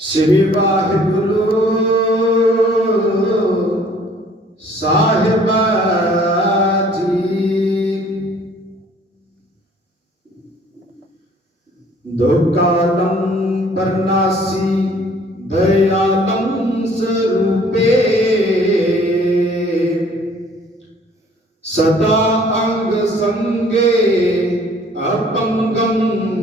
ਸ੍ਰੀ ਵਾਹਿਗੁਰੂ ਸਾਹਿਬ ਜੀ। ਦੁਕਾਲੰ ਪਰਨਾਸੀ ਭਯਾਲੰ ਸਰੂਪੇ। ਸਦਾ ਅੰਗ ਸੰਗੇ ਅਪੰਗੰ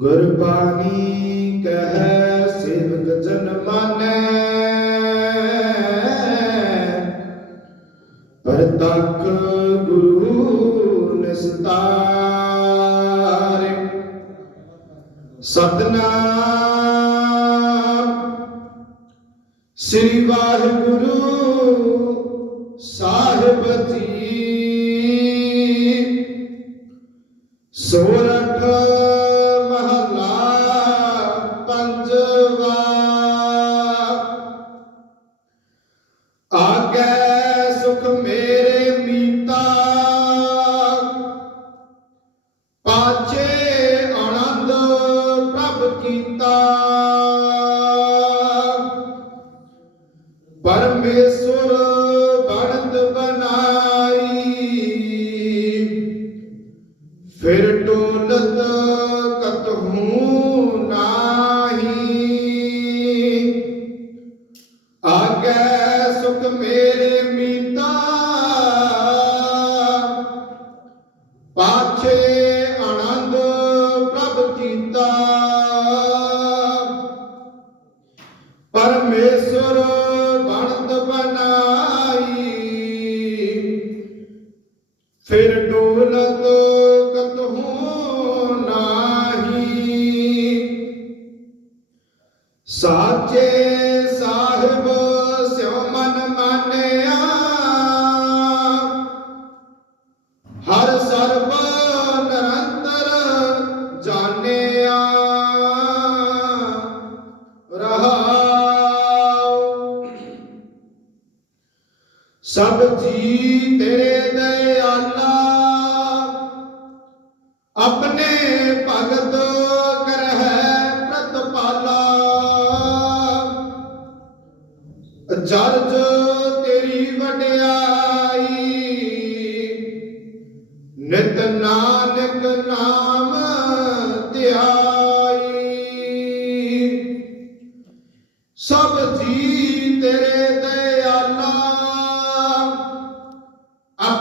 ਗੁਰਬਾਣੀ ਕਹੈ ਸੇਵਕ ਜਨ ਮਾਨੈ। ਪਰਤਕ ਗੁਰੂ ਨਿਸਤਾਰੇ। ਸਤਨਾਮ। ਸ੍ਰੀ ਵਾਹਿਗੁਰੂ ਸਾਹਿਬ ਜੀ। ਸੋਰਠ ਪਾਛੇ ਆਨੰਦ ਪ੍ਰਭ ਕੀਤਾ। ਪਰਮੇਸ਼ਵਰ ਬਣਦ ਬਨਾਈ ਫਿਰ ਟੋਲਤ ਪਰਮੇਸ਼ਵਰ ਬਣਤ ਬਨਾਈ ਫਿਰ ਡੋਲਤ ਕਤਹੂ ਨਾਹੀ। ਸਾਚੇ ਸਭ ਜੀ ਤੇਰੇ ਦਇਆਲਾ। ਆਪਣੇ ਭਗਤ ਕਰਹਿ ਪ੍ਰਤਪਾਲਾ। ਜਰਜ ਤੇਰੀ ਵਡਿਆਈ। ਨਿਤ ਨਾਨਕ ਨਾਮ ਧਿਆਈ। ਸਭ ਜੀ ਤੇਰੇ